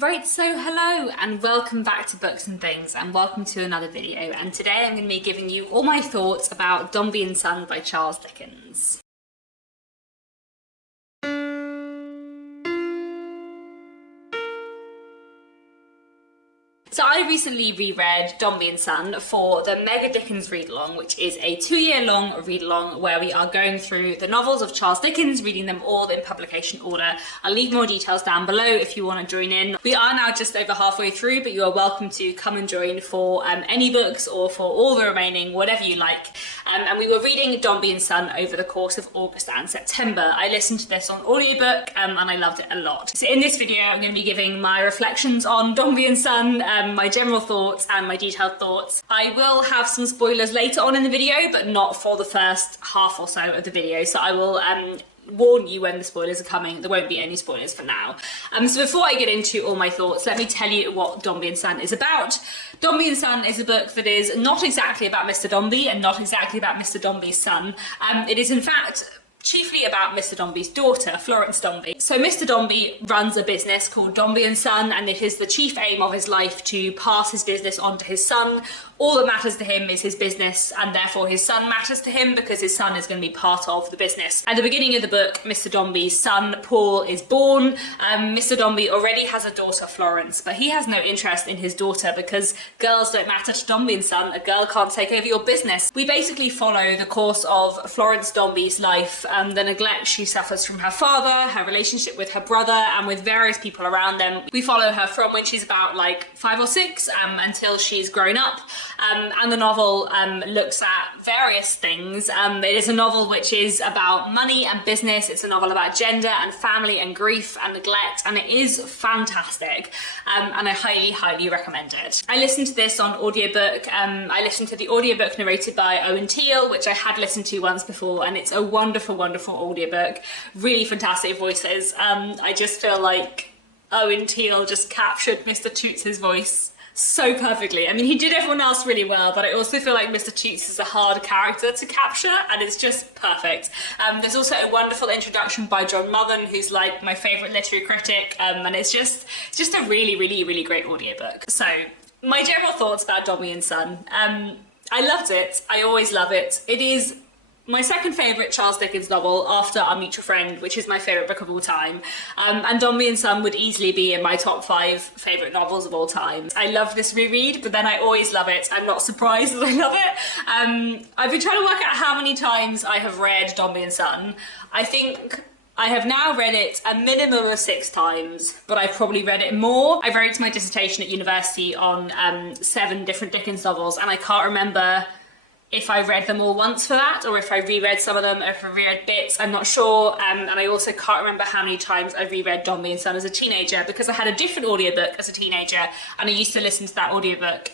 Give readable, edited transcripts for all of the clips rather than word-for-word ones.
Right, so hello and welcome back to Books and Things and welcome to another video, and today I'm going to be giving you all my thoughts about Dombey and Son by Charles Dickens. So I recently reread Dombey and Son for the Mega Dickens Readalong, which is a 2-year-long read-along where we are going through the novels of Charles Dickens, reading them all in publication order. I'll leave more details down below if you want to join in. We are now just over halfway through, but you are welcome to come and join for any books or for all the remaining, whatever you like. And we were reading Dombey and Son over the course of August and September. I listened to this on audiobook and I loved it a lot. So in this video, I'm going to be giving my reflections on Dombey and Son, my general thoughts and my detailed thoughts. I will have some spoilers later on in the video, but not for the first half or so of the video. So I will warn you when the spoilers are coming. There won't be any spoilers for now. So before I get into all my thoughts, let me tell you what Dombey and Son is about. Dombey and Son is a book that is not exactly about Mr. Dombey and not exactly about Mr. Dombey's son. It is in fact chiefly about Mr. Dombey's daughter, Florence Dombey. So Mr. Dombey runs a business called Dombey and Son, and it is the chief aim of his life to pass his business on to his son. All that matters to him is his business, and therefore his son matters to him because his son is going to be part of the business. At the beginning of the book, Mr. Dombey's son, Paul, is born. Mr. Dombey already has a daughter, Florence, but he has no interest in his daughter because girls don't matter to Dombey and Son. A girl can't take over your business. We basically follow the course of Florence Dombey's life, the neglect she suffers from her father, her relationship with her brother, and with various people around them. We follow her from when she's about like 5 or 6 until she's grown up. And the novel looks at various things. It is a novel which is about money and business. It's a novel about gender and family and grief and neglect, and it is fantastic. And I highly, highly recommend it. I listened to this on audiobook. I listened to the audiobook narrated by Owen Teale, which I had listened to once before, and it's a wonderful, wonderful audiobook. Really fantastic voices. I just feel like Owen Teale just captured Mr. Toots' voice so perfectly. I mean, he did everyone else really well, but I also feel like Mr. Toots is a hard character to capture, and it's just perfect. There's also a wonderful introduction by John Mullen, who's like my favourite literary critic, and it's just a really, really, really great audiobook. So, my general thoughts about Dombey and Son. I loved it. I always love it. It is my second favourite Charles Dickens novel after Our Mutual Friend, which is my favourite book of all time. And Dombey and Son would easily be in my top 5 favourite novels of all time. I love this reread, but then I always love it. I'm not surprised that I love it. I've been trying to work out how many times I have read Dombey and Son. I think I have now read it a minimum of 6 times, but I've probably read it more. I wrote my dissertation at university on 7 different Dickens novels, and I can't remember if I read them all once for that, or if I reread some of them, or if I reread bits, I'm not sure. And I also can't remember how many times I reread Dombey and Son as a teenager, because I had a different audiobook as a teenager, and I used to listen to that audiobook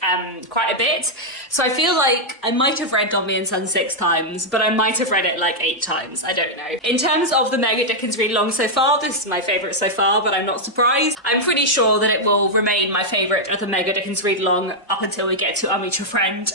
quite a bit. So I feel like I might have read Dombey and Son 6 times, but I might have read it like 8 times, I don't know. In terms of the Mega Dickens Readalong so far, this is my favourite so far, but I'm not surprised. I'm pretty sure that it will remain my favourite of the Mega Dickens Readalong up until we get to Our Mutual Friend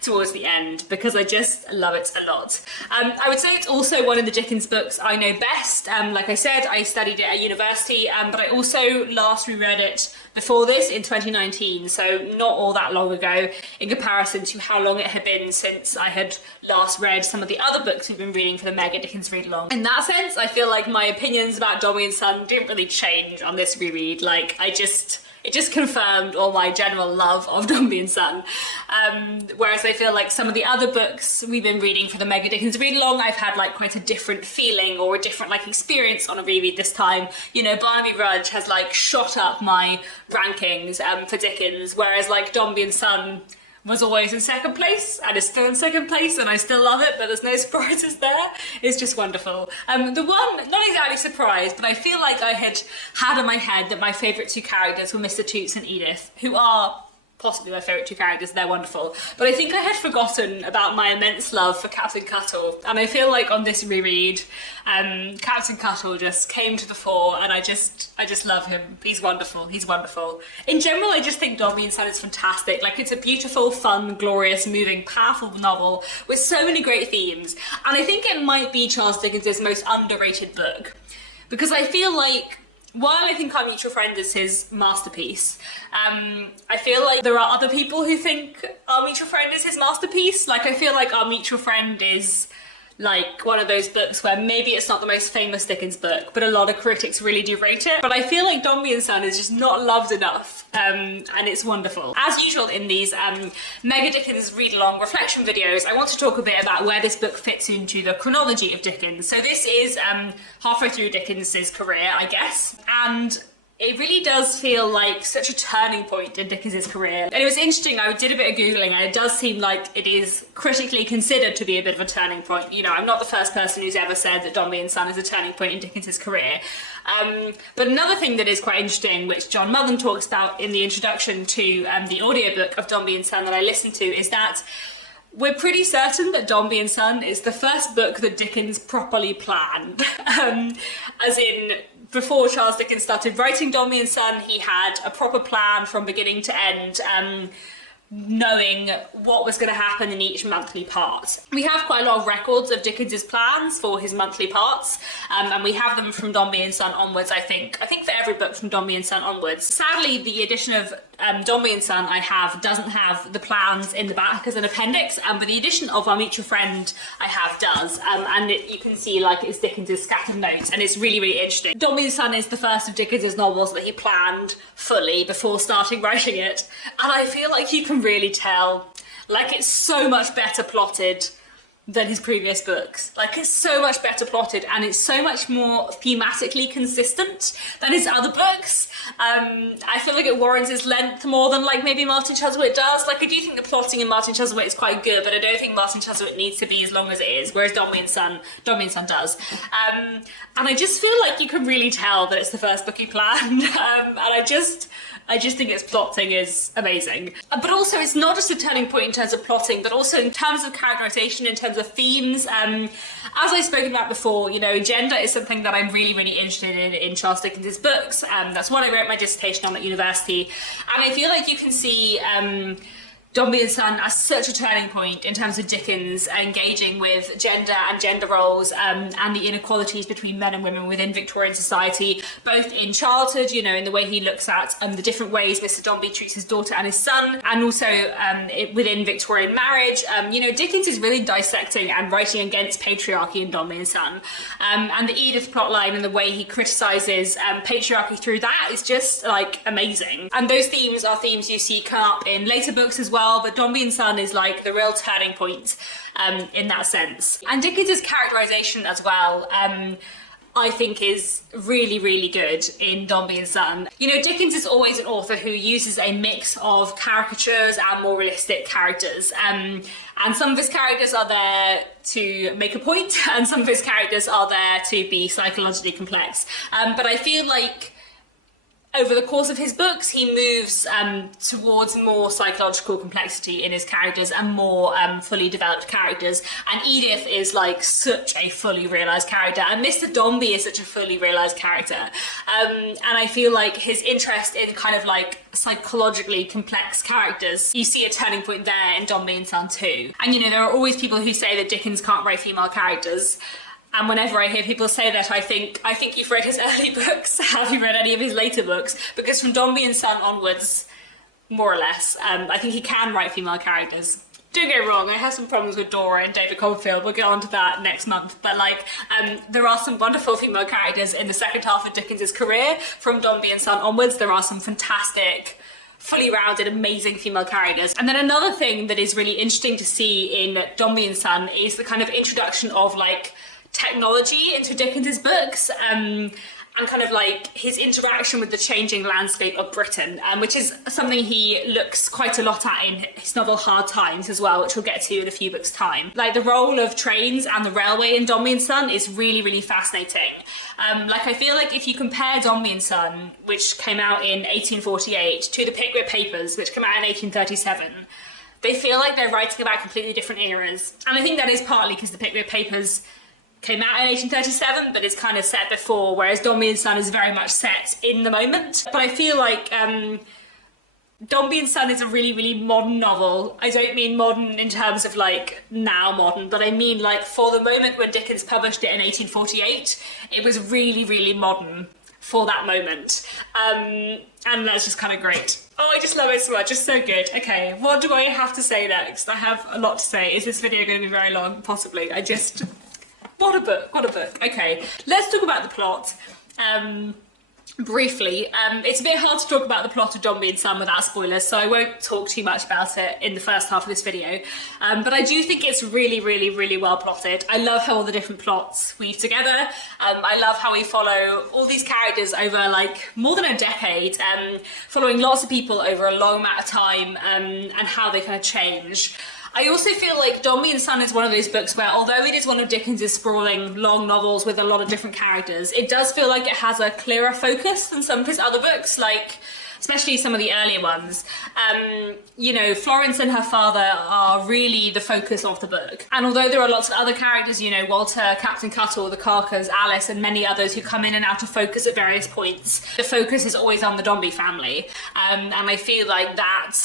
towards the end, because I just love it a lot. I would say it's also one of the Dickens books I know best. Like I said, I studied it at university, but I also last reread it before this in 2019, so not all that long ago in comparison to how long it had been since I had last read some of the other books we've been reading for the Mega Dickens Readalong. In that sense, I feel like my opinions about Dombey and Son didn't really change on this reread. Like, it just confirmed all my general love of Dombey and Son. Whereas I feel like some of the other books we've been reading for the Mega Dickens Readalong, I've had like quite a different feeling or a different like experience on a reread this time. You know, Barnaby Rudge has like shot up my rankings for Dickens, whereas like Dombey and Son was always in second place and is still in second place, and I still love it, but there's no surprises there. It's just wonderful. The one, not exactly surprised, but I feel like I had in my head that my favourite 2 characters were Mr. Toots and Edith, who are possibly my favourite 2 characters. They're wonderful. But I think I had forgotten about my immense love for Captain Cuttle, and I feel like on this reread, Captain Cuttle just came to the fore, and I just love him. He's wonderful. He's wonderful. In general, I just think Dombey and Son is fantastic. Like, it's a beautiful, fun, glorious, moving, powerful novel with so many great themes, and I think it might be Charles Dickens' most underrated book, because I feel like while I think Our Mutual Friend is his masterpiece, I feel like there are other people who think Our Mutual Friend is his masterpiece. Like, I feel like Our Mutual Friend is like one of those books where maybe it's not the most famous Dickens book, but a lot of critics really do rate it. But I feel like Dombey and Son is just not loved enough, and it's wonderful. As usual in these Mega Dickens read-along reflection videos, I want to talk a bit about where this book fits into the chronology of Dickens. So this is halfway through Dickens's career, I guess, and it really does feel like such a turning point in Dickens's career. And it was interesting, I did a bit of Googling, and it does seem like it is critically considered to be a bit of a turning point. You know, I'm not the first person who's ever said that Dombey and Son is a turning point in Dickens's career. But another thing that is quite interesting, which John Mullen talks about in the introduction to the audiobook of Dombey and Son that I listened to, is that we're pretty certain that Dombey and Son is the first book that Dickens properly planned. As in, before Charles Dickens started writing Dombey and Son, he had a proper plan from beginning to end, knowing what was going to happen in each monthly part. We have quite a lot of records of Dickens's plans for his monthly parts, and we have them from Dombey and Son onwards, I think for every book from Dombey and Son onwards. Sadly, the edition of Dombey and Son I have doesn't have the plans in the back as an appendix, but the edition of Our Mutual Friend I have does, and you can see like it's Dickens's scattered notes, and it's really, really interesting. Dombey and Son is the first of Dickens's novels that he planned fully before starting writing it, and I feel like you can really tell, like, it's so much better plotted than his previous books. Like, it's so much better plotted, and it's so much more thematically consistent than his other books. I feel like it warrants its length more than like maybe Martin Chuzzlewit does. Like, I do think the plotting in Martin Chuzzlewit is quite good, but I don't think Martin Chuzzlewit needs to be as long as it is, whereas Dombey and Son does. And I just feel like you can really tell that it's the first book he planned, and I just think its plotting is amazing. But also, it's not just a turning point in terms of plotting, but also in terms of characterization, in terms of themes. As I've spoken about before, you know, gender is something that I'm really, really interested in Charles Dickens' books. That's what I wrote my dissertation on at university. And I feel like you can see Dombey and Son as such a turning point in terms of Dickens engaging with gender and gender roles, and the inequalities between men and women within Victorian society, both in childhood, you know, in the way he looks at the different ways Mr. Dombey treats his daughter and his son, and also within Victorian marriage. You know, Dickens is really dissecting and writing against patriarchy in Dombey and Son. And the Edith plotline and the way he criticises patriarchy through that is just, like, amazing. And those themes are themes you see come up in later books as well, but Dombey and Son is like the real turning point in that sense. And Dickens's characterization as well, I think is really, really good in Dombey and Son. You know, Dickens is always an author who uses a mix of caricatures and more realistic characters. And some of his characters are there to make a point, and some of his characters are there to be psychologically complex. But I feel like over the course of his books, he moves towards more psychological complexity in his characters and more fully developed characters. And Edith is like such a fully realised character, and Mr. Dombey is such a fully realised character. And I feel like his interest in kind of like psychologically complex characters, you see a turning point there in Dombey and Son too. And you know, there are always people who say that Dickens can't write female characters. And whenever I hear people say that, I think you've read his early books. Have you read any of his later books? Because from Dombey and Son onwards, more or less, I think he can write female characters. Don't get me wrong, I have some problems with Dorrit and David Copperfield. We'll get on to that next month. But like, there are some wonderful female characters in the second half of Dickens's career. From Dombey and Son onwards, there are some fantastic, fully rounded, amazing female characters. And then another thing that is really interesting to see in Dombey and Son is the kind of introduction of like technology into Dickens's books, and kind of like his interaction with the changing landscape of Britain, which is something he looks quite a lot at in his novel Hard Times as well, which we'll get to in a few books' time. Like the role of trains and the railway in Dombey and Son is really, really fascinating. Like I feel like if you compare Dombey and Son, which came out in 1848, to the Pickwick Papers, which came out in 1837, they feel like they're writing about completely different eras. And I think that is partly because the Pickwick Papers came out in 1837, but it's kind of set before, whereas Dombey and Son is very much set in the moment. But I feel like Dombey and Son is a really, really modern novel. I don't mean modern in terms of like now modern, but I mean like for the moment when Dickens published it in 1848, it was really, really modern for that moment. And that's just kind of great. Oh, I just love it so much. It's so good. Okay, what do I have to say next? I have a lot to say. Is this video going to be very long? Possibly. What a book. What a book. Okay, let's talk about the plot. Briefly, it's a bit hard to talk about the plot of Dombey and Son without spoilers, so I won't talk too much about it in the first half of this video. But I do think it's really, really, really well plotted. I love how all the different plots weave together. I love how we follow all these characters over like more than a decade, following lots of people over a long amount of time, and how they kind of change. I also feel like Dombey and Son is one of those books where, although it is one of Dickens's sprawling long novels with a lot of different characters, it does feel like it has a clearer focus than some of his other books, like especially some of the earlier ones. You know, Florence and her father are really the focus of the book. And although there are lots of other characters, you know, Walter, Captain Cuttle, the Carkers, Alice, and many others who come in and out of focus at various points, the focus is always on the Dombey family. And I feel like that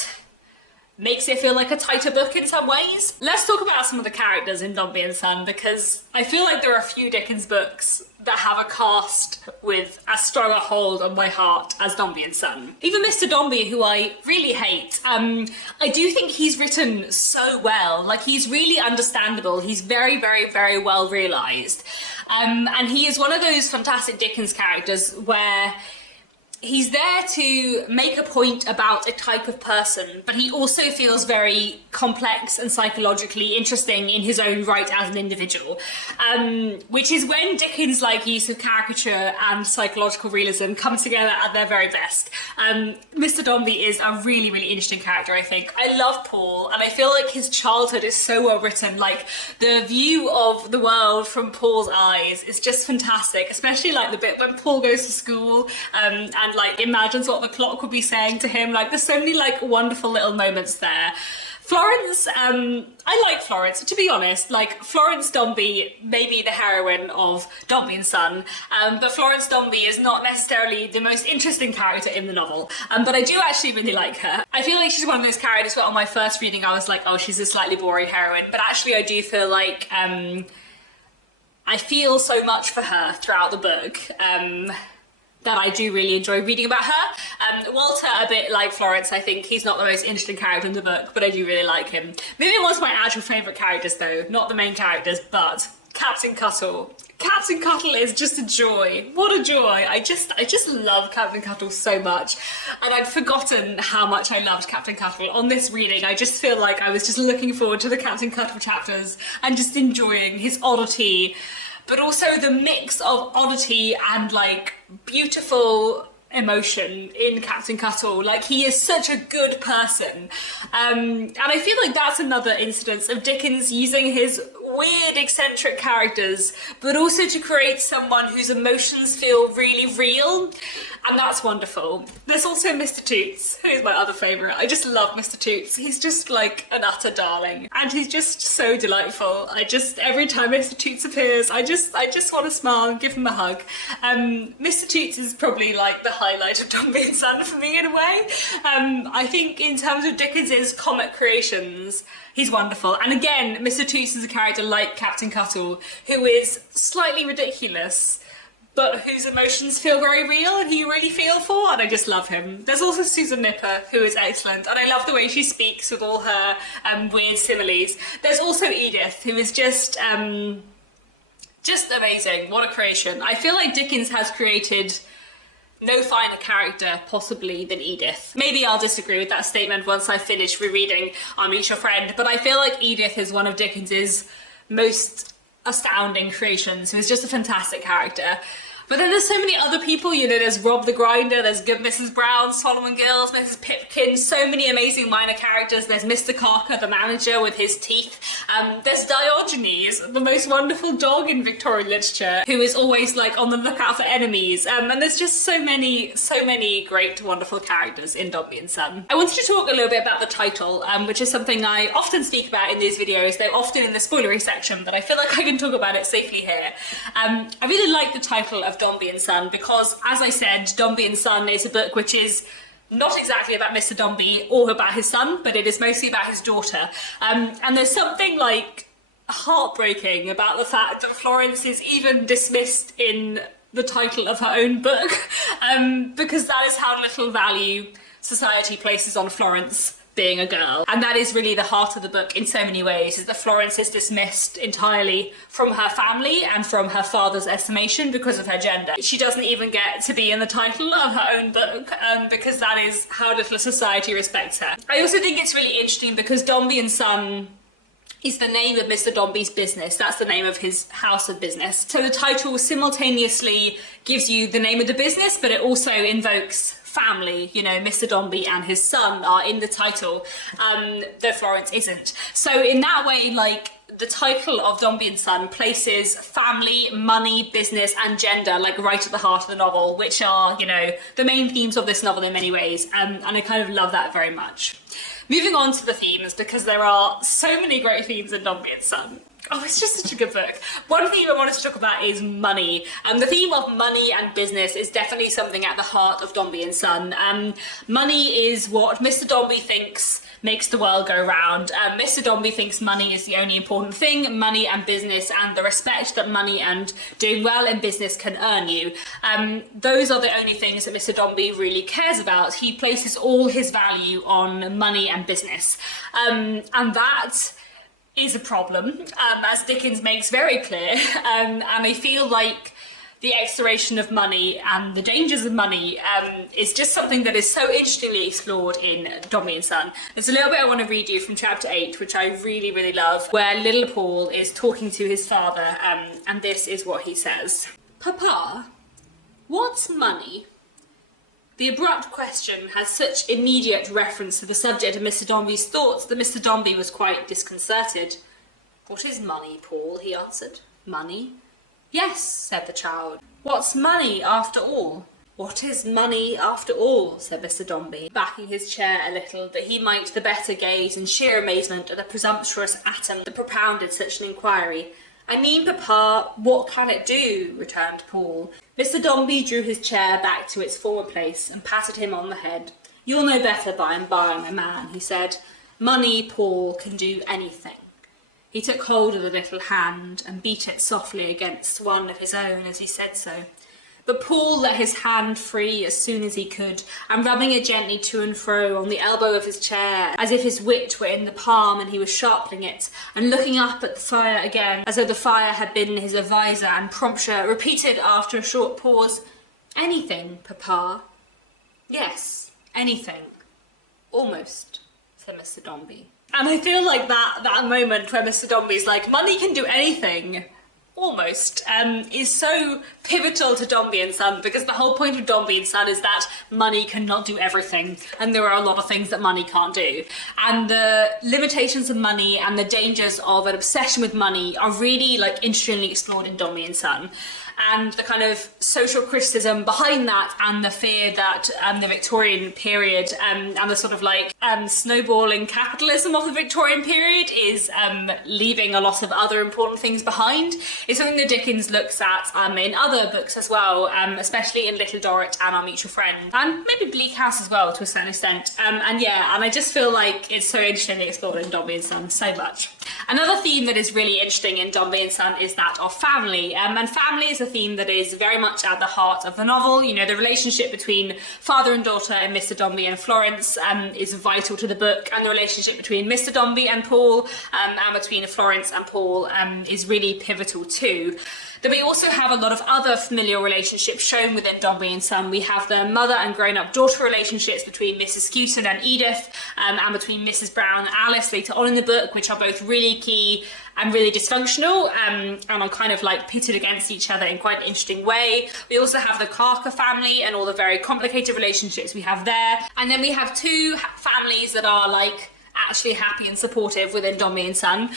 makes it feel like a tighter book in some ways. Let's talk about some of the characters in Dombey and Son, because I feel like there are a few Dickens books that have a cast with as strong a hold on my heart as Dombey and Son. Even Mr. Dombey, who I really hate, I do think he's written so well. Like, he's really understandable. He's very, very, very well realised. And he is one of those fantastic Dickens characters where he's there to make a point about a type of person, but he also feels very complex and psychologically interesting in his own right as an individual, which is when Dickens' like use of caricature and psychological realism come together at their very best. Mr. Dombey is a really, really interesting character, I think. I love Paul, and I feel like his childhood is so well written. Like, the view of the world from Paul's eyes is just fantastic, especially like the bit when Paul goes to school and like imagines what the clock would be saying to him. Like, there's so many like wonderful little moments there. Florence, I like Florence, to be honest. Like, Florence Dombey may be the heroine of Dombey and Son, but Florence Dombey is not necessarily the most interesting character in the novel, but I do actually really like her. I feel like she's one of those characters where on my first reading I was like, oh, she's a slightly boring heroine, but actually I do feel like I feel so much for her throughout the book. That I do really enjoy reading about her. Walter, a bit like Florence, I think he's not the most interesting character in the book, but I do really like him. Maybe one of my actual favourite characters though, not the main characters, but Captain Cuttle. Captain Cuttle is just a joy. What a joy. I just love Captain Cuttle so much. And I'd forgotten how much I loved Captain Cuttle. On this reading, I just feel like I was just looking forward to the Captain Cuttle chapters and just enjoying his oddity, but also the mix of oddity and like beautiful emotion in Captain Cuttle. Like, he is such a good person. And I feel like that's another instance of Dickens using his weird, eccentric characters, but also to create someone whose emotions feel really real, and that's wonderful. There's also Mr. Toots, who is my other favourite. I just love Mr. Toots. He's just like an utter darling, and he's just so delightful. Every time Mr. Toots appears, I just want to smile and give him a hug. Mr. Toots is probably like the highlight of Dombey and Son for me in a way. I think in terms of Dickens's comic creations, he's wonderful. And again, Mr. Toots is a character like Captain Cuttle, who is slightly ridiculous, but whose emotions feel very real and who you really feel for, and I just love him. There's also Susan Nipper, who is excellent, and I love the way she speaks with all her weird similes. There's also Edith, who is just amazing. What a creation. I feel like Dickens has created no finer character, possibly, than Edith. Maybe I'll disagree with that statement once I finish rereading Meet Your Friend, but I feel like Edith is one of Dickens's most astounding creations, who is just a fantastic character. But then there's so many other people, you know, there's Rob the Grinder, there's Good Mrs. Brown, Solomon Gills, Mrs. Pipkin, so many amazing minor characters. There's Mr. Carker, the manager with his teeth. There's Diogenes, the most wonderful dog in Victorian literature, who is always like on the lookout for enemies. And there's just so many great, wonderful characters in Dombey and Son. I wanted to talk a little bit about the title, which is something I often speak about in these videos. They're often in the spoilery section, but I feel like I can talk about it safely here. I really like the title of Dombey and Son because, as I said, Dombey and Son is a book which is not exactly about Mr. Dombey or about his son, but it is mostly about his daughter. And there's something like heartbreaking about the fact that Florence is even dismissed in the title of her own book, because that is how little value society places on Florence being a girl. And that is really the heart of the book in so many ways, is that Florence is dismissed entirely from her family and from her father's estimation because of her gender. She doesn't even get to be in the title of her own book, because that is how little society respects her. I also think it's really interesting because Dombey and Son is the name of Mr. Dombey's business. That's the name of his house of business. So the title simultaneously gives you the name of the business, but it also invokes family. You know, Mr. Dombey and his son are in the title, though Florence isn't. So in that way, like, the title of Dombey and Son places family, money, business, and gender like right at the heart of the novel, which are, you know, the main themes of this novel in many ways, and I kind of love that very much. Moving on to the themes, because there are so many great themes in Dombey and Son. Oh, it's just such a good book. One theme I wanted to talk about is money. The theme of money and business is definitely something at the heart of Dombey and Son. Money is what Mr. Dombey thinks makes the world go round. Mr. Dombey thinks money is the only important thing, money and business, and the respect that money and doing well in business can earn you. Those are the only things that Mr. Dombey really cares about. He places all his value on money and business. And that is a problem, as Dickens makes very clear. And I feel like the exploration of money and the dangers of money is just something that is so interestingly explored in Dombey and Son. There's a little bit I want to read you from chapter 8, which I really, really love, where little Paul is talking to his father, and this is what he says. "Papa, what's money?" The abrupt question has such immediate reference to the subject of Mr. Dombey's thoughts that Mr. Dombey was quite disconcerted. "What is money, Paul?" he answered. "Money?" "Yes," said the child. "What's money after all?" "What is money after all?" said Mr. Dombey, backing his chair a little that he might the better gaze in sheer amazement at the presumptuous atom that propounded such an inquiry. "I mean, Papa, what can it do?" returned Paul. Mr. Dombey drew his chair back to its former place and patted him on the head. "You'll know better by and by, my man," he said. "Money, Paul, can do anything." He took hold of the little hand and beat it softly against one of his own as he said so. But Paul let his hand free as soon as he could, and rubbing it gently to and fro on the elbow of his chair, as if his wit were in the palm and he was sharpening it, and looking up at the fire again, as though the fire had been his adviser and prompter, repeated after a short pause, "Anything, Papa?" "Yes, anything. Almost," said Mr. Dombey. And I feel like that moment where Mr. Dombey's like, money can do anything, almost, is so pivotal to Dombey and Son, because the whole point of Dombey and Son is that money cannot do everything, and there are a lot of things that money can't do. And the limitations of money and the dangers of an obsession with money are really like interestingly explored in Dombey and Son. And the kind of social criticism behind that, and the fear that the Victorian period and the sort of like snowballing capitalism of the Victorian period is leaving a lot of other important things behind, is something that Dickens looks at in other books as well, especially in Little Dorrit and Our Mutual Friend, and maybe Bleak House as well to a certain extent. And I just feel like it's so interestingly explored in Dombey and Son so much. Another theme that is really interesting in Dombey and Son is that of family, and family is a theme that is very much at the heart of the novel. You know, the relationship between father and daughter in Mr. Dombey and Florence is vital to the book, and the relationship between Mr. Dombey and Paul and between Florence and Paul is really pivotal too. Then we also have a lot of other familial relationships shown within Dombey and Son. We have the mother and grown-up daughter relationships between Mrs. Skewton and Edith, and between Mrs. Brown and Alice later on in the book, which are both really key and really dysfunctional, and are kind of like pitted against each other in quite an interesting way. We also have the Carker family and all the very complicated relationships we have there. And then we have two families that are like actually happy and supportive within Dombey and Son,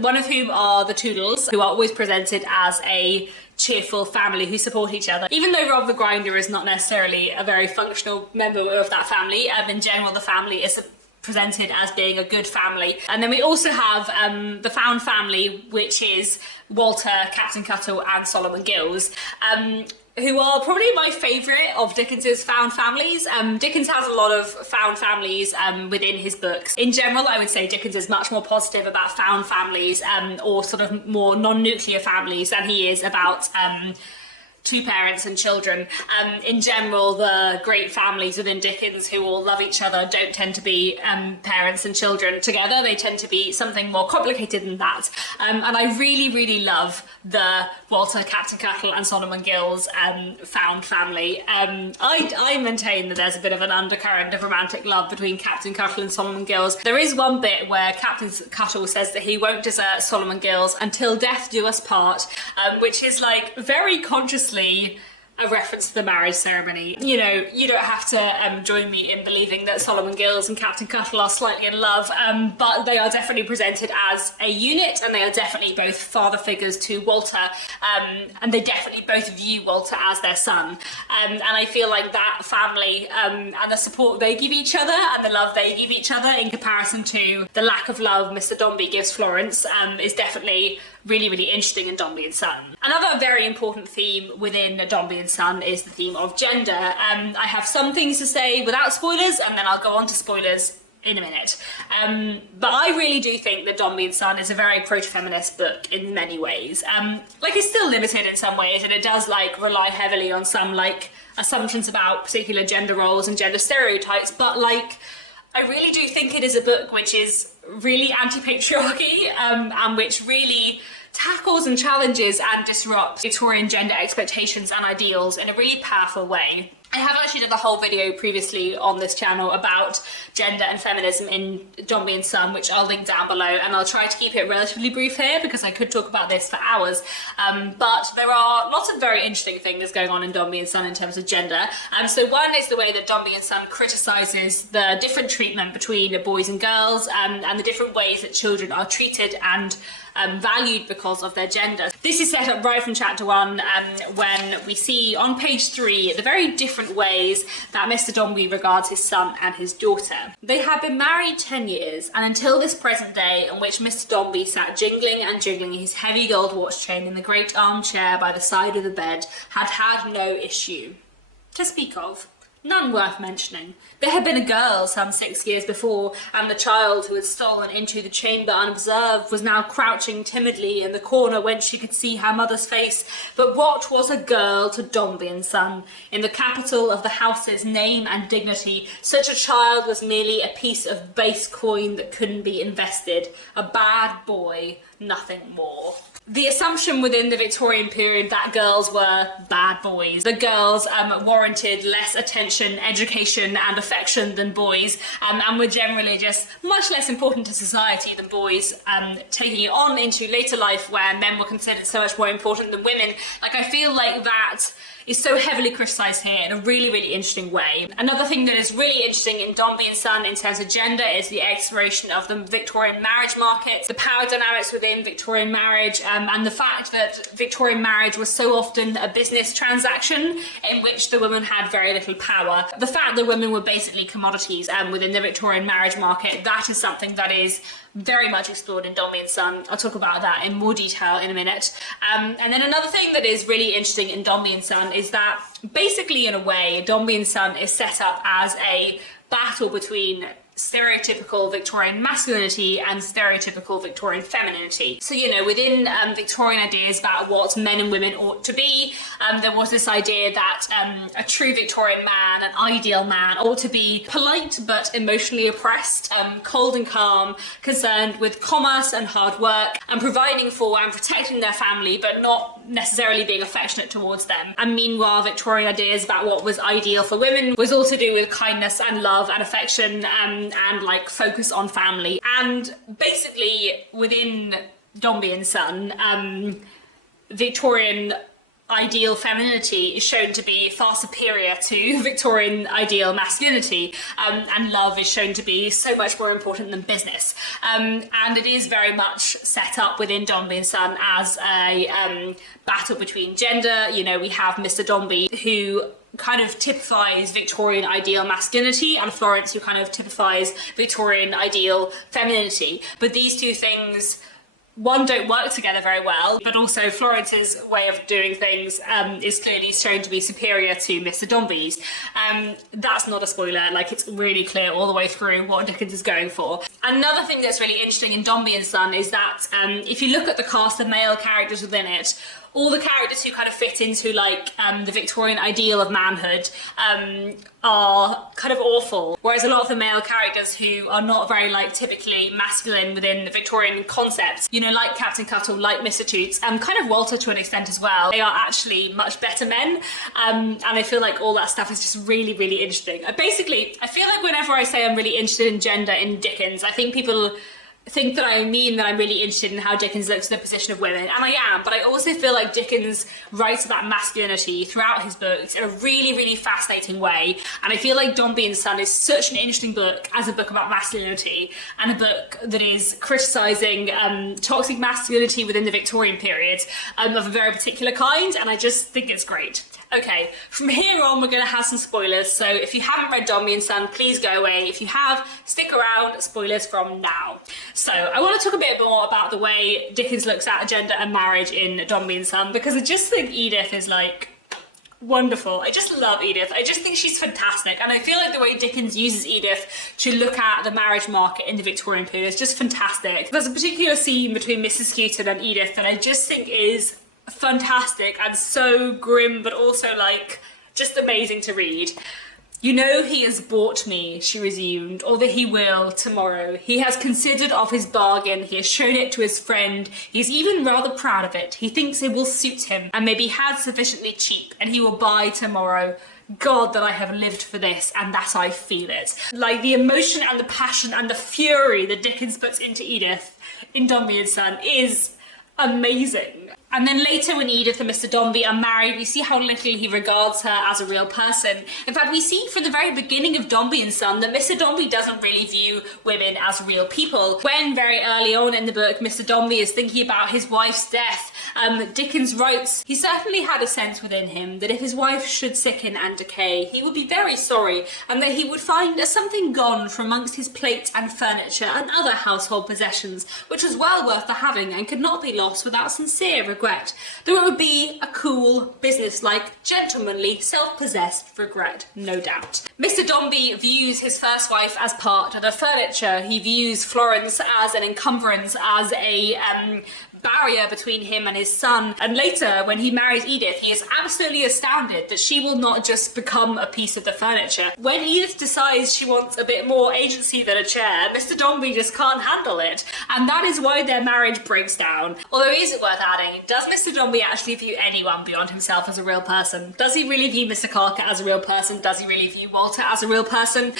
one of whom are the Toodles, who are always presented as a cheerful family who support each other. Even though Rob the Grinder is not necessarily a very functional member of that family, in general the family is presented as being a good family. And then we also have the found family, which is Walter, Captain Cuttle and Solomon Gills, who are probably my favourite of Dickens's found families. Dickens has a lot of found families within his books. In general, I would say Dickens is much more positive about found families or sort of more non-nuclear families than he is about two parents and children. In general, the great families within Dickens who all love each other don't tend to be parents and children together. They tend to be something more complicated than that. And I really, really love the Walter, Captain Cuttle and Solomon Gill's found family. I maintain that there's a bit of an undercurrent of romantic love between Captain Cuttle and Solomon Gill's. There is one bit where Captain Cuttle says that he won't desert Solomon Gill's until death do us part, which is like very consciously a reference to the marriage ceremony. You know, you don't have to join me in believing that Solomon Gills and Captain Cuttle are slightly in love, but they are definitely presented as a unit, and they are definitely both father figures to Walter, and they definitely both view Walter as their son. And I feel like that family and the support they give each other and the love they give each other in comparison to the lack of love Mr. Dombey gives Florence is definitely really, really interesting in Dombey and Son. Another very important theme within Dombey and Son is the theme of gender. I have some things to say without spoilers, and then I'll go on to spoilers in a minute. But I really do think that Dombey and Son is a very proto-feminist book in many ways. Like, it's still limited in some ways, and it does like rely heavily on some like assumptions about particular gender roles and gender stereotypes, but like, I really do think it is a book which is really anti-patriarchy and which really tackles and challenges and disrupts Victorian gender expectations and ideals in a really powerful way. I have actually done a whole video previously on this channel about gender and feminism in Dombey and Son, which I'll link down below, and I'll try to keep it relatively brief here because I could talk about this for hours. But there are lots of very interesting things going on in Dombey and Son in terms of gender. So one is the way that Dombey and Son criticises the different treatment between boys and girls and the different ways that children are treated and valued because of their gender. This is set up right from chapter 1 when we see on page 3 the very different ways that Mr. Dombey regards his son and his daughter. They had been married 10 years, and until this present day on which Mr. Dombey sat jingling and jingling his heavy gold watch chain in the great armchair by the side of the bed, had had no issue to speak of. None worth mentioning. There had been a girl some 6 years before, and the child who had stolen into the chamber unobserved was now crouching timidly in the corner whence she could see her mother's face. But what was a girl to Dombey and Son? In the capital of the house's name and dignity, such a child was merely a piece of base coin that couldn't be invested. A bad boy, nothing more. The assumption within the Victorian period that girls were bad boys. The girls warranted less attention, education and affection than boys, and were generally just much less important to society than boys, taking it on into later life where men were considered so much more important than women. Like, I feel like that is so heavily criticised here in a really, really interesting way. Another thing that is really interesting in Dombey and Son in terms of gender is the exploration of the Victorian marriage market, the power dynamics within Victorian marriage, and the fact that Victorian marriage was so often a business transaction in which the woman had very little power. The fact that women were basically commodities within the Victorian marriage market, that is something that is very much explored in Dombey and Son. I'll talk about that in more detail in a minute. And then another thing that is really interesting in Dombey and Son is that basically, in a way, Dombey and Son is set up as a battle between stereotypical Victorian masculinity and stereotypical Victorian femininity. So, you know, within Victorian ideas about what men and women ought to be, there was this idea that a true Victorian man, an ideal man, ought to be polite but emotionally oppressed, cold and calm, concerned with commerce and hard work, and providing for and protecting their family, but not necessarily being affectionate towards them. And meanwhile, Victorian ideas about what was ideal for women was all to do with kindness and love and affection, and like focus on family. And basically within Dombey and Son, Victorian ideal femininity is shown to be far superior to Victorian ideal masculinity, and love is shown to be so much more important than business. And it is very much set up within Dombey and Son as a battle between gender. You know, we have Mr. Dombey, who kind of typifies Victorian ideal masculinity, and Florence, who kind of typifies Victorian ideal femininity. But these two things, one, don't work together very well, but also Florence's way of doing things is clearly shown to be superior to Mr. Dombey's. That's not a spoiler, like, it's really clear all the way through what Dickens is going for. Another thing that's really interesting in Dombey and Son is that if you look at the cast of male characters within it, all the characters who kind of fit into like the Victorian ideal of manhood are kind of awful, whereas a lot of the male characters who are not very like typically masculine within the Victorian concept, you know, like Captain Cuttle, like Mr. Toots, and kind of Walter to an extent as well, they are actually much better men, and I feel like all that stuff is just really, really interesting. Basically, I feel like whenever I say I'm really interested in gender in Dickens, I think people think that I mean that I'm really interested in how Dickens looks at the position of women, and I am, but I also feel like Dickens writes about masculinity throughout his books in a really, really fascinating way, and I feel like Dombey and Son is such an interesting book as a book about masculinity, and a book that is criticising toxic masculinity within the Victorian period of a very particular kind, and I just think it's great. Okay, from here on we're going to have some spoilers, so if you haven't read Dombey and Son, please go away. If you have, stick around, spoilers from now. So I want to talk a bit more about the way Dickens looks at gender and marriage in Dombey and Son, because I just think Edith is like wonderful. I just love Edith. I just think she's fantastic, and I feel like the way Dickens uses Edith to look at the marriage market in the Victorian period is just fantastic. There's a particular scene between Mrs. Skewton and Edith that I just think is fantastic and so grim, but also like just amazing to read. "You know he has bought me," she resumed, "or that he will tomorrow. He has considered of his bargain, he has shown it to his friend, he is even rather proud of it, he thinks it will suit him, and may be had sufficiently cheap, and he will buy tomorrow. God, that I have lived for this, and that I feel it." Like the emotion and the passion and the fury that Dickens puts into Edith in Dombey and Son is amazing. And then later when Edith and Mr. Dombey are married, we see how little he regards her as a real person. In fact, we see from the very beginning of Dombey and Son that Mr. Dombey doesn't really view women as real people. When very early on in the book, Mr. Dombey is thinking about his wife's death, Dickens writes, "He certainly had a sense within him that if his wife should sicken and decay, he would be very sorry, and that he would find something gone from amongst his plate and furniture and other household possessions, which was well worth the having and could not be lost without sincere regret, though it would be a cool, business-like, gentlemanly, self-possessed regret, no doubt." Mr. Dombey views his first wife as part of the furniture. He views Florence as an encumbrance, as a barrier between him and his son. And later, when he marries Edith, he is absolutely astounded that she will not just become a piece of the furniture. When Edith decides she wants a bit more agency than a chair, Mr. Dombey just can't handle it. And that is why their marriage breaks down. Although it is worth adding, does Mr. Dombey actually view anyone beyond himself as a real person? Does he really view Mr. Carker as a real person? Does he really view Walter as a real person?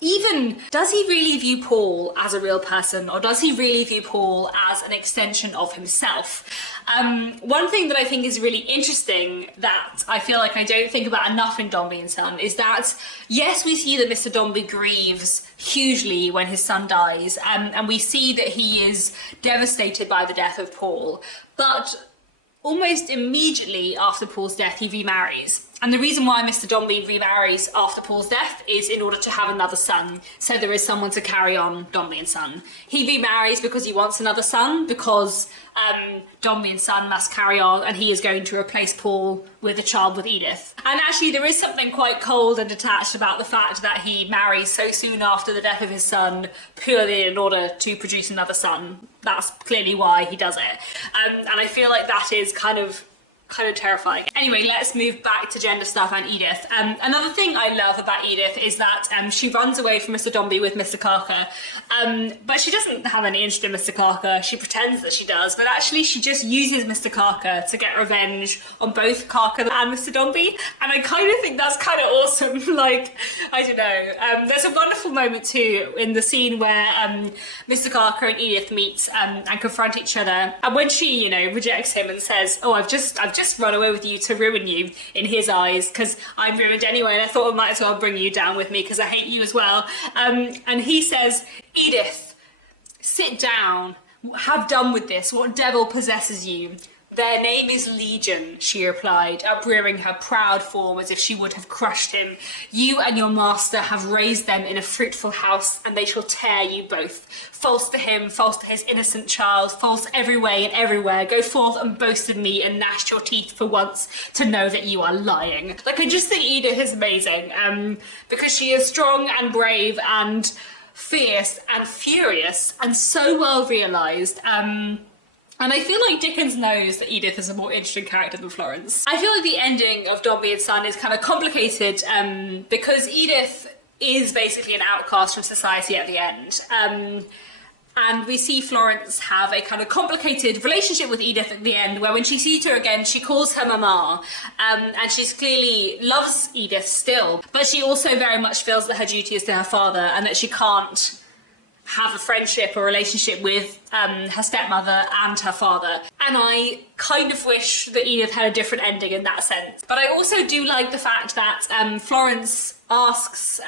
Even, does he really view Paul as a real person? Or does he really view Paul as an extension of himself? One thing that I think is really interesting that I feel like I don't think about enough in Dombey and Son is that, yes, we see that Mr. Dombey grieves hugely when his son dies, and we see that he is devastated by the death of Paul, but almost immediately after Paul's death he remarries. And the reason why Mr. Dombey remarries after Paul's death is in order to have another son, so there is someone to carry on Dombey and Son. He remarries because he wants another son, because Dombey and Son must carry on, and he is going to replace Paul with a child with Edith. And actually there is something quite cold and detached about the fact that he marries so soon after the death of his son purely in order to produce another son. That's clearly why he does it. And I feel like that is kind of terrifying. Anyway, let's move back to gender stuff and Edith. Another thing I love about Edith is that she runs away from Mr. Dombey with Mr. Carker, but she doesn't have any interest in Mr. Carker. She pretends that she does, but actually she just uses Mr. Carker to get revenge on both Carker and Mr. Dombey, and I kind of think that's kind of awesome. Like, I don't know. There's a wonderful moment too in the scene where Mr. Carker and Edith meet and confront each other, and when she, you know, rejects him and says, "Oh, I've just run away with you to ruin you," in his eyes, because I'm ruined anyway, and I thought I might as well bring you down with me because I hate you as well. And he says, "Edith, sit down, have done with this, what devil possesses you?" "Their name is Legion," she replied, uprearing her proud form as if she would have crushed him. "You and your master have raised them in a fruitful house, and they shall tear you both. False to him, false to his innocent child, false every way and everywhere. Go forth and boast of me, and gnash your teeth for once to know that you are lying." Like, I just think Edith is amazing, because she is strong and brave and fierce and furious and so well realised. And I feel like Dickens knows that Edith is a more interesting character than Florence. I feel like the ending of Dombey and Son is kind of complicated because Edith is basically an outcast from society at the end. And we see Florence have a kind of complicated relationship with Edith at the end, where when she sees her again, she calls her mama, and she's clearly loves Edith still, but she also very much feels that her duty is to her father and that she can't have a friendship or relationship with her stepmother and her father. And I kind of wish that Edith had a different ending in that sense. But I also do like the fact that Florence asks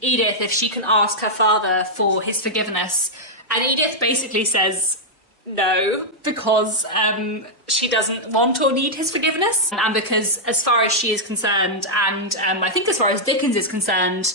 Edith if she can ask her father for his forgiveness. And Edith basically says no, because she doesn't want or need his forgiveness. And because as far as she is concerned, and I think as far as Dickens is concerned,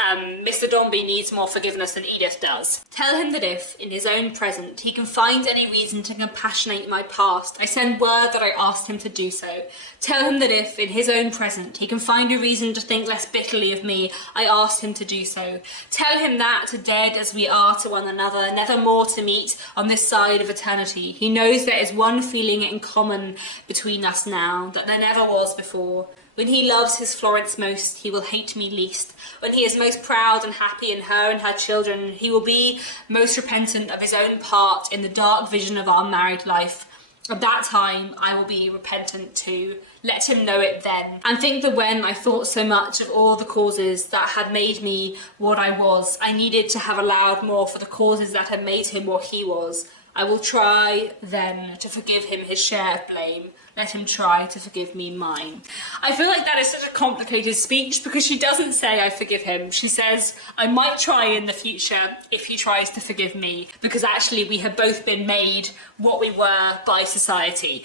Mr. Dombey needs more forgiveness than Edith does. Tell him that if, in his own present, he can find any reason to compassionate my past, I send word that I asked him to do so. Tell him that if, in his own present, he can find a reason to think less bitterly of me, I asked him to do so. Tell him that, dead as we are to one another, never more to meet on this side of eternity, he knows there is one feeling in common between us now, that there never was before. When he loves his Florence most, he will hate me least. When he is most proud and happy in her and her children, he will be most repentant of his own part in the dark vision of our married life. At that time, I will be repentant too. Let him know it then. And think that when I thought so much of all the causes that had made me what I was, I needed to have allowed more for the causes that had made him what he was. I will try then to forgive him his share of blame. Let him try to forgive me mine. I feel like that is such a complicated speech because she doesn't say I forgive him. She says, I might try in the future if he tries to forgive me, because actually we have both been made what we were by society,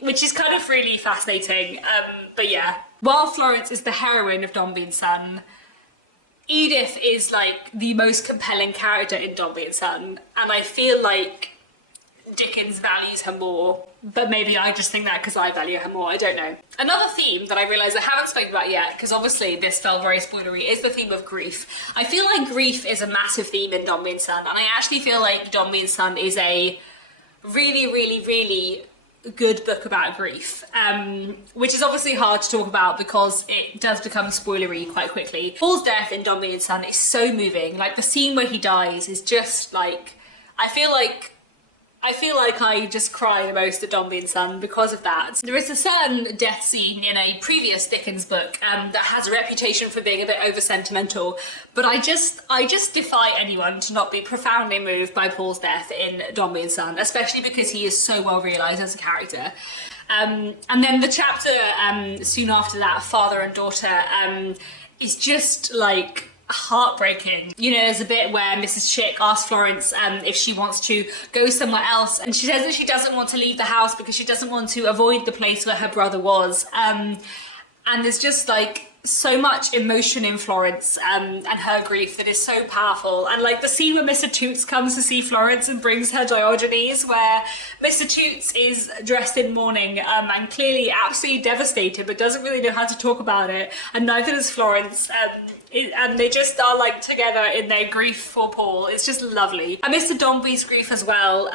which is kind of really fascinating. But yeah, while Florence is the heroine of Dombey and Son, Edith is like the most compelling character in Dombey and Son, and I feel like Dickens values her more, but maybe I just think that because I value her more, I don't know. Another theme that I realise I haven't spoken about yet, because obviously this felt very spoilery, is the theme of grief. I feel like grief is a massive theme in Dombey and Son, and I actually feel like Dombey and Son is a really, really, really good book about grief, which is obviously hard to talk about because it does become spoilery quite quickly. Paul's death in Dombey and Son is so moving. Like, the scene where he dies is just like, I feel like I just cry the most at Dombey and Son because of that. There is a certain death scene in a previous Dickens book that has a reputation for being a bit over-sentimental, but I just defy anyone to not be profoundly moved by Paul's death in Dombey and Son, especially because he is so well realised as a character. And then the chapter soon after that, Father and Daughter, is just like heartbreaking. You know, there's a bit where Mrs. Chick asks Florence if she wants to go somewhere else, and she says that she doesn't want to leave the house because she doesn't want to avoid the place where her brother was. And there's just like so much emotion in Florence and her grief that is so powerful. And like the scene where Mr. Toots comes to see Florence and brings her Diogenes, where Mr. Toots is dressed in mourning and clearly absolutely devastated but doesn't really know how to talk about it, and neither does Florence. And they just are like together in their grief for Paul. It's just lovely. And Mr. Dombey's grief as well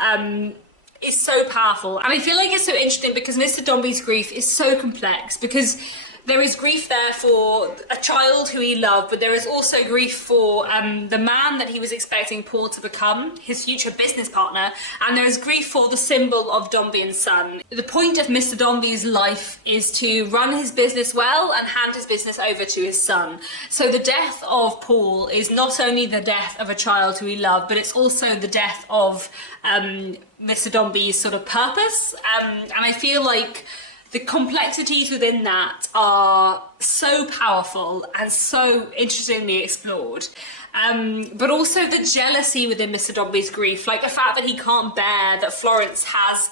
is so powerful. And I feel like it's so interesting because Mr. Dombey's grief is so complex, because there is grief there for a child who he loved, but there is also grief for the man that he was expecting Paul to become, his future business partner, and there is grief for the symbol of Dombey and Son. The point of Mr. Dombey's life is to run his business well and hand his business over to his son. So the death of Paul is not only the death of a child who he loved, but it's also the death of Mr. Dombey's sort of purpose. And I feel like the complexities within that are so powerful and so interestingly explored. But also the jealousy within Mr. Dombey's grief, like the fact that he can't bear that Florence has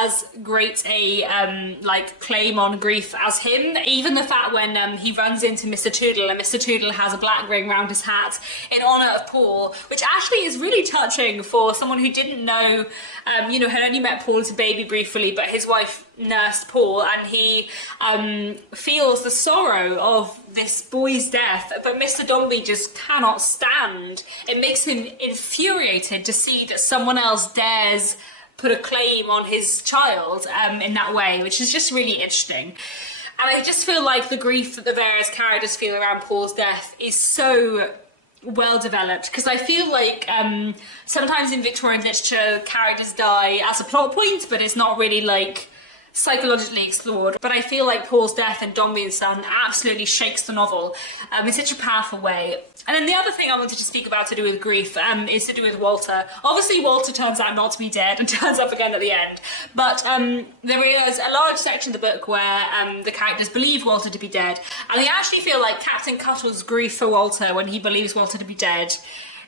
as great a like claim on grief as him. Even the fact when he runs into Mr. Toodle and Mr. Toodle has a black ring round his hat in honour of Paul, which actually is really touching for someone who didn't know, you know, had only met Paul as a baby briefly, but his wife nursed Paul, and he feels the sorrow of this boy's death, but Mr. Dombey just cannot stand. It makes him infuriated to see that someone else dares put a claim on his child in that way, which is just really interesting. And I just feel like the grief that the various characters feel around Paul's death is so well developed, because I feel like sometimes in Victorian literature characters die as a plot point, but it's not really like psychologically explored. But I feel like Paul's death in Dombey and Son absolutely shakes the novel in such a powerful way. And then the other thing I wanted to speak about to do with grief is to do with Walter. Obviously Walter turns out not to be dead and turns up again at the end, but there is a large section of the book where the characters believe Walter to be dead, and I actually feel like Captain Cuttle's grief for Walter when he believes Walter to be dead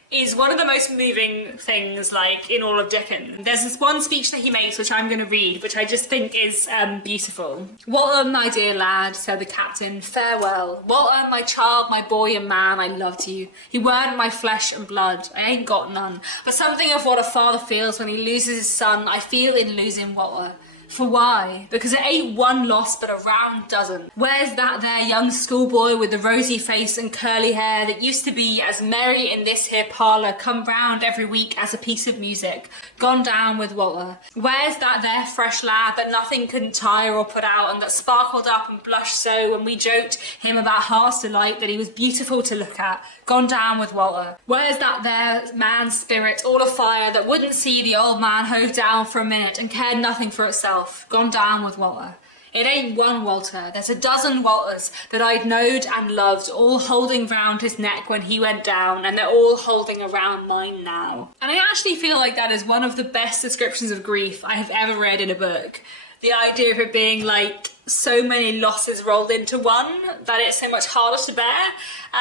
is one of the most moving things, like, in all of Dickens. There's this one speech that he makes, which I'm going to read, which I just think is beautiful. "Walter, my dear lad," said the captain, "farewell. Walter, my child, my boy and man, I loved you. You weren't my flesh and blood. I ain't got none. But something of what a father feels when he loses his son, I feel in losing Walter. For why? Because it ain't one loss but a round dozen. Where's that there young schoolboy with the rosy face and curly hair that used to be as merry in this here parlour, come round every week as a piece of music, gone down with Walter? Where's that there fresh lad that nothing couldn't tire or put out, and that sparkled up and blushed so when we joked him about heart's delight that he was beautiful to look at, gone down with Walter? Where's that there man's spirit, all afire, that wouldn't see the old man hove down for a minute and cared nothing for itself, gone down with Walter? It ain't one Walter, there's a dozen Walters that I'd knowed and loved, all holding round his neck when he went down, and they're all holding around mine now." And I actually feel like that is one of the best descriptions of grief I have ever read in a book. The idea of it being like so many losses rolled into one that it's so much harder to bear.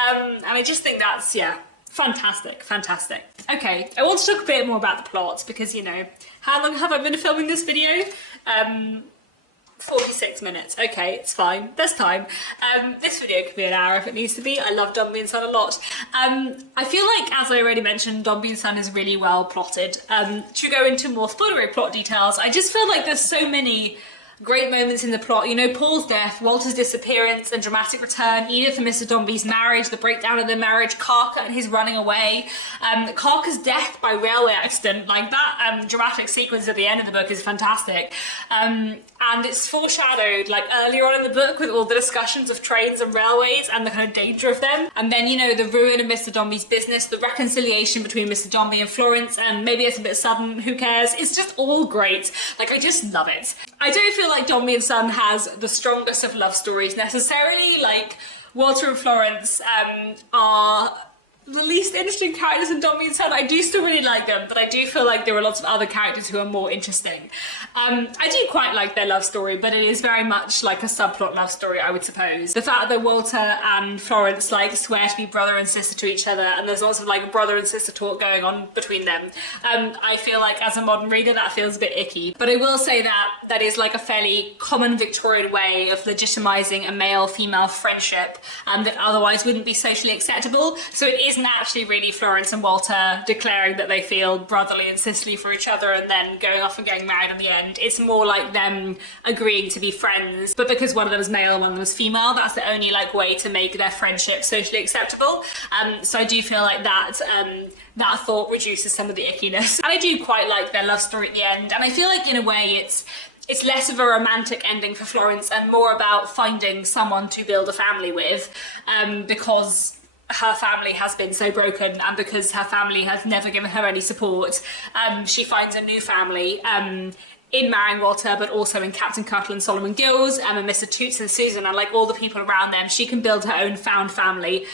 And I just think that's, yeah, fantastic, fantastic. Okay, I want to talk a bit more about the plot, because, you know, how long have I been filming this video? 46 minutes. Okay, it's fine. There's time. This video could be an hour if it needs to be. I love Dombey and Son a lot. I feel like, as I already mentioned, Dombey and Son is really well plotted. To go into more spoilery plot details, I just feel like there's so many great moments in the plot. You know, Paul's death, Walter's disappearance and dramatic return, Edith and Mr. Dombey's marriage, the breakdown of their marriage, Carker and his running away, Carker's death by railway accident, like that dramatic sequence at the end of the book is fantastic. And it's foreshadowed like earlier on in the book with all the discussions of trains and railways and the kind of danger of them. And then, you know, the ruin of Mr. Dombey's business, the reconciliation between Mr. Dombey and Florence, and maybe it's a bit sudden, who cares? It's just all great. Like, I just love it. I don't feel like Dombey and Son has the strongest of love stories necessarily. Like, Walter and Florence are the least interesting characters in Dombey and Son. I do still really like them, but I do feel like there are lots of other characters who are more interesting. I do quite like their love story, but it is very much like a subplot love story, I would suppose. The fact that Walter and Florence like swear to be brother and sister to each other, and there's lots of like brother and sister talk going on between them. I feel like as a modern reader that feels a bit icky. But I will say that that is like a fairly common Victorian way of legitimizing a male-female friendship that otherwise wouldn't be socially acceptable. So it isn't actually really Florence and Walter declaring that they feel brotherly and sisterly for each other and then going off and getting married in the end. It's more like them agreeing to be friends, but because one of them is male and one of them is female, that's the only like way to make their friendship socially acceptable. So I do feel like that that thought reduces some of the ickiness. And I do quite like their love story at the end, and I feel like in a way it's less of a romantic ending for Florence and more about finding someone to build a family with, because her family has been so broken, and because her family has never given her any support, she finds a new family in marrying Walter, but also in Captain Cuttle and Solomon Gills, and Mr. Toots and Susan, and like all the people around them. She can build her own found family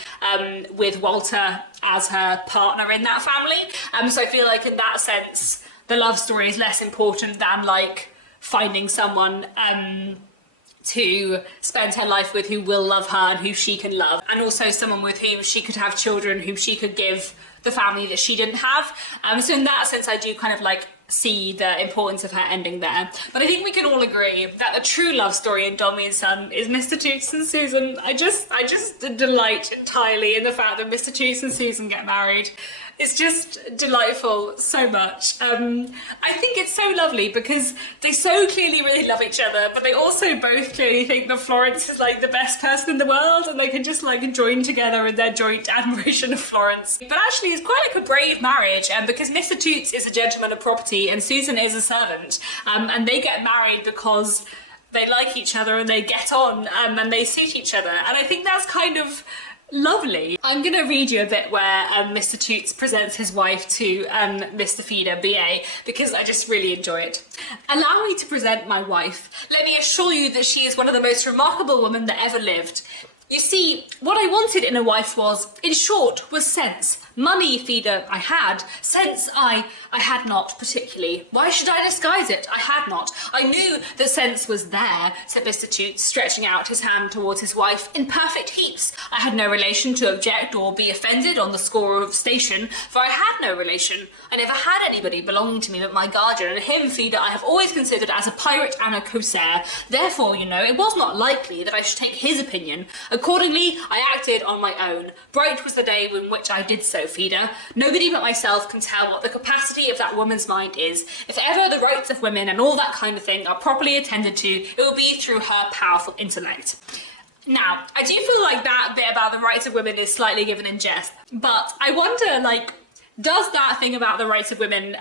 with Walter as her partner in that family. So I feel like in that sense, the love story is less important than like finding someone to spend her life with who will love her and who she can love, and also someone with whom she could have children, whom she could give the family that she didn't have. So in that sense, I do kind of like see the importance of her ending there. But I think we can all agree that the true love story in Dombey and Son is Mr. Toots and Susan. I just delight entirely in the fact that Mr. Toots and Susan get married. It's just delightful so much. I think it's so lovely because they so clearly really love each other, but they also both clearly think that Florence is like the best person in the world, and they can just like join together in their joint admiration of Florence. But actually it's quite like a brave marriage, because Mr. Toots is a gentleman of property and Susan is a servant, and they get married because they like each other and they get on, and they suit each other. And I think that's kind of lovely. I'm going to read you a bit where Mr. Toots presents his wife to Mr. Feeder, BA, because I just really enjoy it. Allow me to present my wife. Let me assure you that she is one of the most remarkable women that ever lived. You see, what I wanted in a wife was, in short, was sense. Money, Feeder, I had. Sense, I had not, particularly. Why should I disguise it? I had not. I knew that sense was there, said Mr. Toots, stretching out his hand towards his wife, in perfect heaps. I had no relation to object or be offended on the score of station, for I had no relation. I never had anybody belonging to me but my guardian, and him, Feeder, I have always considered as a pirate and a corsair. Therefore, you know, it was not likely that I should take his opinion. Accordingly, I acted on my own. Bright was the day in which I did so, Feeder. Nobody but myself can tell what the capacity of that woman's mind is. If ever the rights of women and all that kind of thing are properly attended to, it will be through her powerful intellect. Now, I do feel like that bit about the rights of women is slightly given in jest, but I wonder, like, does that thing about the rights of women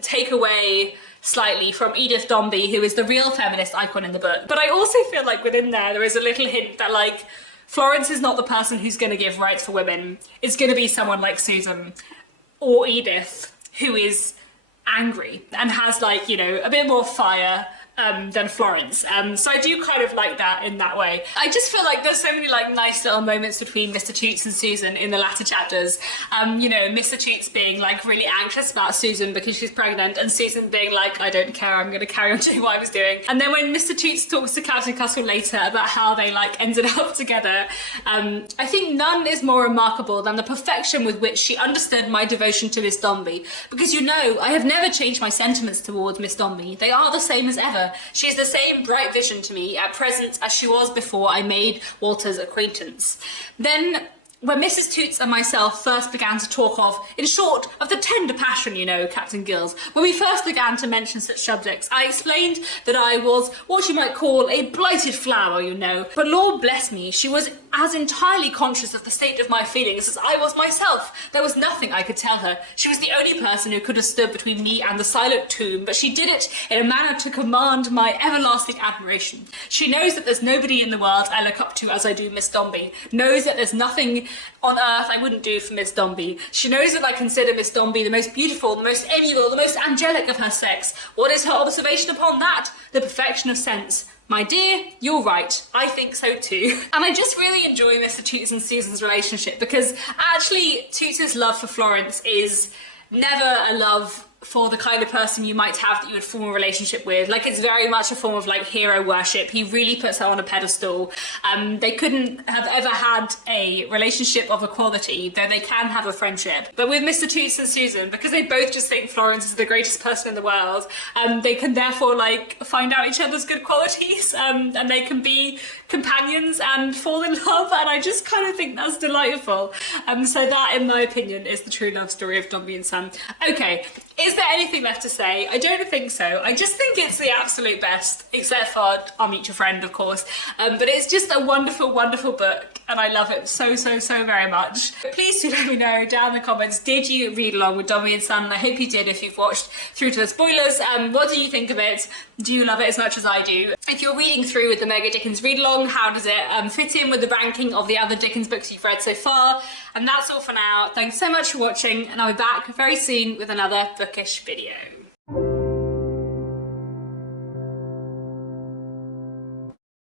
take away slightly from Edith Dombey, who is the real feminist icon in the book? But I also feel like within there is a little hint that, like, Florence is not the person who's going to give rights for women. It's going to be someone like Susan or Edith, who is angry and has, like, you know, a bit more fire than Florence. So I do kind of like that in that way. I just feel like there's so many like nice little moments between Mr. Toots and Susan in the latter chapters. You know, Mr. Toots being like really anxious about Susan because she's pregnant, and Susan being like, I don't care, I'm going to carry on doing what I was doing. And then when Mr. Toots talks to Captain Cuttle later about how they like ended up together, I think none is more remarkable than the perfection with which she understood my devotion to Miss Dombey. Because, you know, I have never changed my sentiments towards Miss Dombey. They are the same as ever. She is the same bright vision to me at present as she was before I made Walter's acquaintance. Then, when Mrs. Toots and myself first began to talk of, in short, of the tender passion, you know, Captain Gills, when we first began to mention such subjects, I explained that I was what you might call a blighted flower, you know. But Lord bless me, she was as entirely conscious of the state of my feelings as I was myself. There was nothing I could tell her. She was the only person who could have stood between me and the silent tomb, but she did it in a manner to command my everlasting admiration. She knows that there's nobody in the world I look up to as I do Miss Dombey, knows that there's nothing on earth I wouldn't do for Miss Dombey. She knows that I consider Miss Dombey the most beautiful, the most amiable, the most angelic of her sex. What is her observation upon that? The perfection of sense. My dear, you're right. I think so too. And I just really enjoy Mr. Toots and Susan's relationship because actually Toots' love for Florence is never a love for the kind of person you might have that you would form a relationship with. Like, it's very much a form of like hero worship. He really puts her on a pedestal. They couldn't have ever had a relationship of equality, though they can have a friendship. But with Mr. Toots and Susan, because they both just think Florence is the greatest person in the world, they can therefore like find out each other's good qualities, and they can be companions and fall in love, and I just kind of think that's delightful. So that, in my opinion, is the true love story of Dombey and Son. Okay, is there anything left to say? I don't think so. I just think it's the absolute best, except for I'll Meet Your Friend, of course. But it's just a wonderful, wonderful book, and I love it so, so, so very much. Please do let me know down in the comments, did you read along with Dombey and Son? I hope you did if you've watched through to the spoilers. What do you think of it? Do you love it as much as I do? If you're reading through with the Mega Dickens Readalong, how does it fit in with the ranking of the other Dickens books you've read so far? And that's all for now. Thanks so much for watching, and I'll be back very soon with another bookish video.